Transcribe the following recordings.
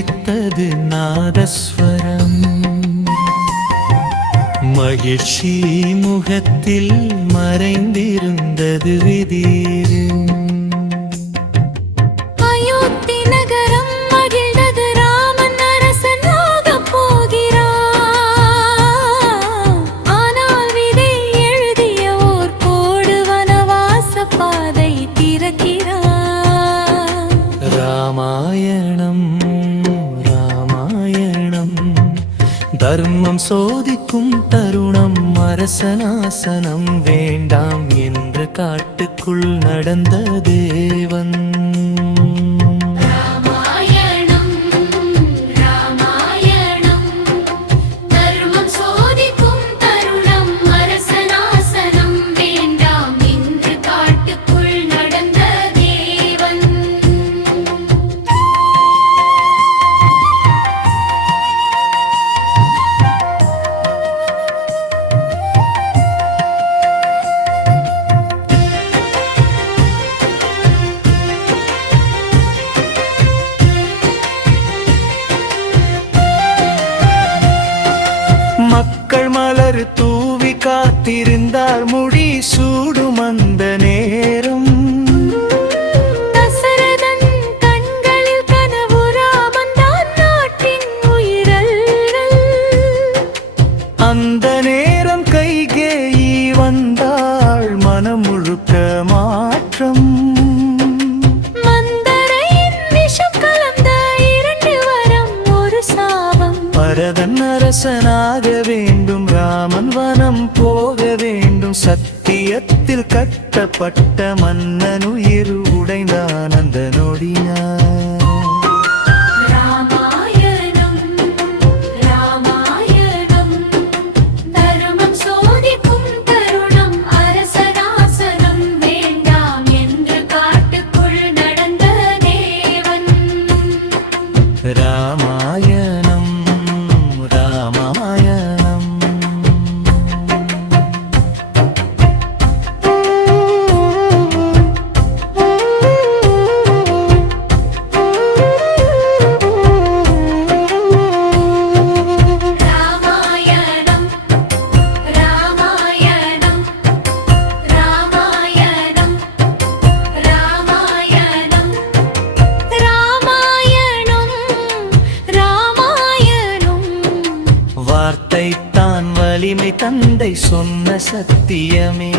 ஒலித்தது நாதஸ்வரம். மகிழ்ச்சி முகத்தில் மறைந்திருந்தது விதீர். ராமாயணம் ராமாயணம் தர்மம் சோதிக்கும் தருணம். அரசனாசனம் வேண்டாம் என்று காட்டுக்குள் நடந்த தேவன். மக்கள் மலர் தூவி காத்திருந்தார் முடி சூடும் அந்த நேரம். தசரதன் கண்களில் கனவு ராமன் தான் நாட்டின் உயிரல்கள். அந்த நேரம் கைகேயி வந்தாள் மனம் முழுக்க மாற்றம். மந்தரையின் விஷம் கலந்த 2 வரம் ஒரு சாபம். பரதன் அரசனாக வேண்டும், ராமன் வனம் போக வேண்டும். சத்தியத்தில் கட்டப்பட்ட மன்னன் உயிர் உடைந்தான் அந்த நொடினார். ராமாயணம் ராமாயணம் வார்த்தைத்தான் வலிமை, தந்தை சொன்ன சத்தியமே.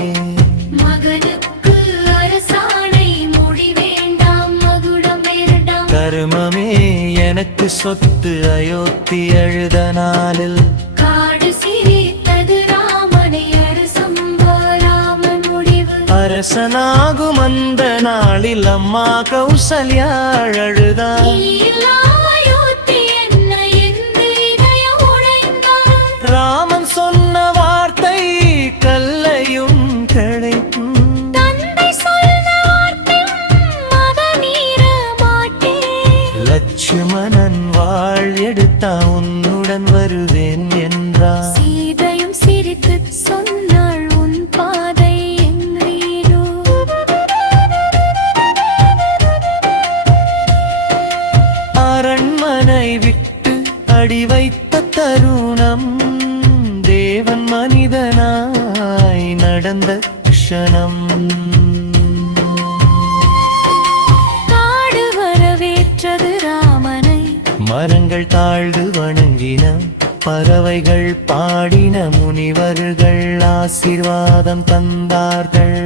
மகனுக்கு அரசாணை மொழி வேண்டாம், மகுடம் வேண்டாம். கர்மமே எனக்கு சொத்து அயோத்தி அழுத நாளில். காடு சிரித்தது ராமனை அரசம்பராமன் முடிவு. அரசனாகும் அந்த நாளில் அம்மா கௌசல்யா அழுதாள். ராமன் சொன்ன வார்த்தை கல்லையும் கிடைக்கும். தந்தை சொன்ன வார்த்தை மகனீர மாட்டேன். லட்சுமணன் வாழ் எடுத்தா உன்னுடன் வருவேன் என்றார். சீதையும் சிரித்து சொன்னாள் உன் பாதை எங்கேதோ. அரண்மனை விட்டு அடி வைத்த தருணம். தேவன் மனிதனாய் நடந்த க்ஷணம். காடு வரவேற்றது ராமனை. மரங்கள் தாழ்ந்து வணங்கின, பறவைகள் பாடின, முனிவர்கள் ஆசீர்வாதம் தந்தார்கள்.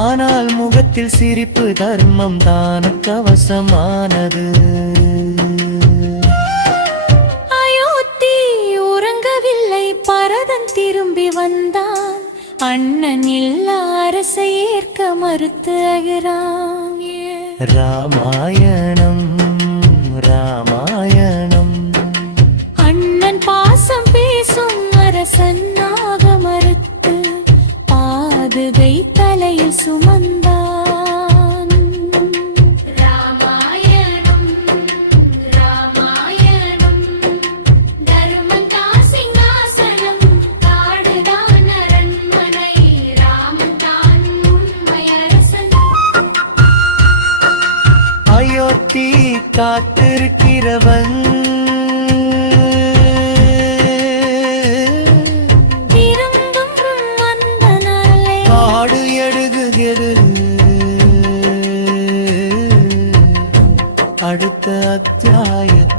ஆனால் முகத்தில் சிரிப்பு, தர்மம் தான கவசமானது. அயோத்தி உறங்கவில்லை, பரதன் திரும்பி வந்தான். அண்ணன் இல்ல அரசை ஏற்க மறுத்து அகிறான். ராமாயணம் ராமாயணம் அண்ணன் பாசம் பேசும் அரசனாக மறுத்து பாதுகை தலையில் சுமந்தான். ராமாயணம் ராமாயணம் தர்மன் தான் சிங்காசனம், காடுதான் அரண்மனை. காத்திருக்கிறவன் திரும்பும் அந்த நாளே காடு எழுதுகிறது அடுத்த அத்தியாயத்தில்.